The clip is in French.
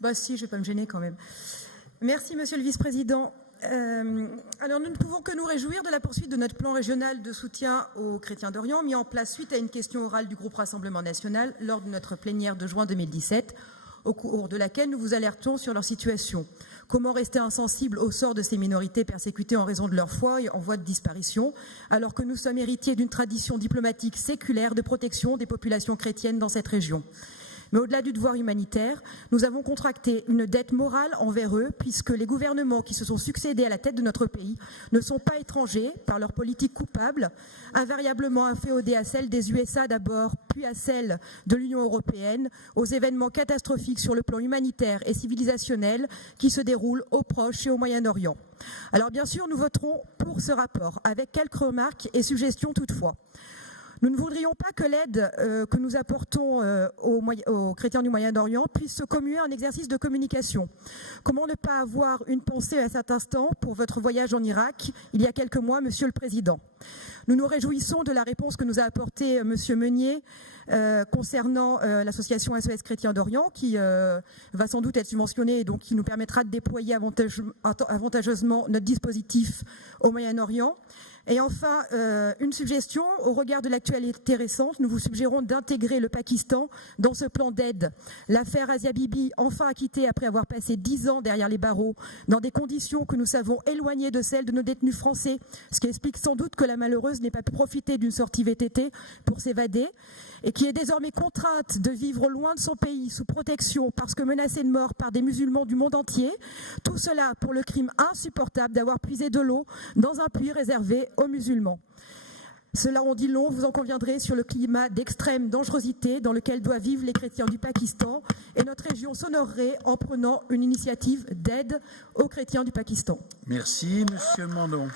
Bah si, je ne vais pas me gêner quand même. Merci, Monsieur le Vice-président. Alors, nous ne pouvons que nous réjouir de la poursuite de notre plan régional de soutien aux chrétiens d'Orient, mis en place suite à une question orale du groupe Rassemblement national lors de notre plénière de juin 2017, au cours de laquelle nous vous alertons sur leur situation. Comment rester insensible au sort de ces minorités persécutées en raison de leur foi et en voie de disparition, alors que nous sommes héritiers d'une tradition diplomatique séculaire de protection des populations chrétiennes dans cette région. Mais au-delà du devoir humanitaire, nous avons contracté une dette morale envers eux, puisque les gouvernements qui se sont succédés à la tête de notre pays ne sont pas étrangers par leur politique coupable, invariablement inféodée à celle des USA d'abord, puis à celle de l'Union européenne, aux événements catastrophiques sur le plan humanitaire et civilisationnel qui se déroulent au Proche et au Moyen-Orient. Alors bien sûr, nous voterons pour ce rapport, avec quelques remarques et suggestions toutefois. Nous ne voudrions pas que l'aide que nous apportons aux chrétiens du Moyen-Orient puisse se commuer en exercice de communication. Comment ne pas avoir une pensée à cet instant pour votre voyage en Irak il y a quelques mois, Monsieur le Président? Nous nous réjouissons de la réponse que nous a apportée Monsieur Meunier concernant l'association SOS Chrétiens d'Orient, qui va sans doute être subventionnée et donc qui nous permettra de déployer avantageusement notre dispositif au Moyen-Orient. Et enfin, une suggestion, au regard de l'actualité récente, nous vous suggérons d'intégrer le Pakistan dans ce plan d'aide. L'affaire Asia Bibi, enfin acquittée après avoir passé 10 ans derrière les barreaux, dans des conditions que nous savons éloignées de celles de nos détenus français, ce qui explique sans doute que la malheureuse n'ait pas pu profiter d'une sortie VTT pour s'évader, et qui est désormais contrainte de vivre loin de son pays, sous protection, parce que menacée de mort par des musulmans du monde entier. Tout cela pour le crime insupportable d'avoir puisé de l'eau dans un puits réservé aux musulmans. Cela en dit long, vous en conviendrez, sur le climat d'extrême dangerosité dans lequel doivent vivre les chrétiens du Pakistan, et notre région s'honorerait en prenant une initiative d'aide aux chrétiens du Pakistan. Merci, Monsieur Mandon.